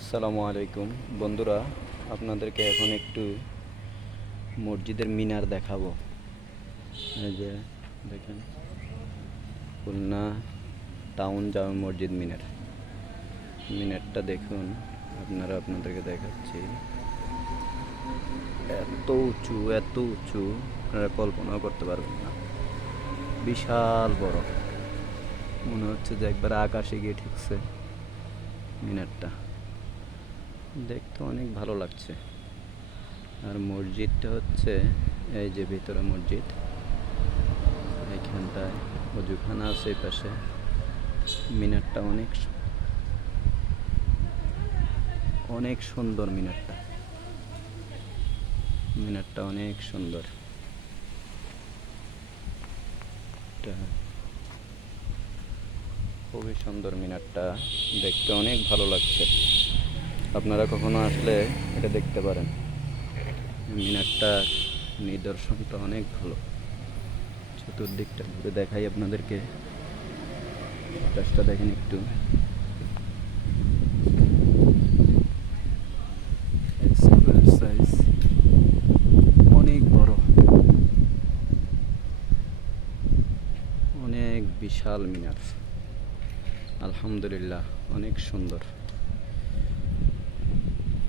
আসসালামু আলাইকুম। বন্ধুরা, আপনাদেরকে এখন একটু মসজিদের মিনার দেখাবো। এই যে দেখেন, খুলনা টাউন জামা মসজিদ মিনার। মিনারটা দেখুন, আপনারা আপনাদেরকে দেখাচ্ছি। এত উঁচু এত উঁচু, আপনারা কল্পনাও করতে পারবেন না। বিশাল বড়। মনে হচ্ছে যে একবার আকাশে গিয়ে ঠিকছে মিনারটা। দেখতে অনেক ভালো লাগছে। আর মসজিদটা হচ্ছে এই যে ভিতরে মসজিদ। এইখানটায় অজুখানা আছে পাশে। মিনারটা অনেক অনেক সুন্দর মিনারটা। মিনারটা অনেক সুন্দর। খুবই সুন্দর মিনারটা। দেখতে অনেক ভালো লাগছে। আপনারা কখনো আসলে এটা দেখতে পারেন। মিনারটার নিদর্শনটা অনেক ভালো। চতুর্দিকটা ঘুরে দেখাই আপনাদেরকে। আকাশটা দেখেন একটু। অনেক বড়। অনেক বিশাল মিনার। আলহামদুলিল্লাহ, অনেক সুন্দর।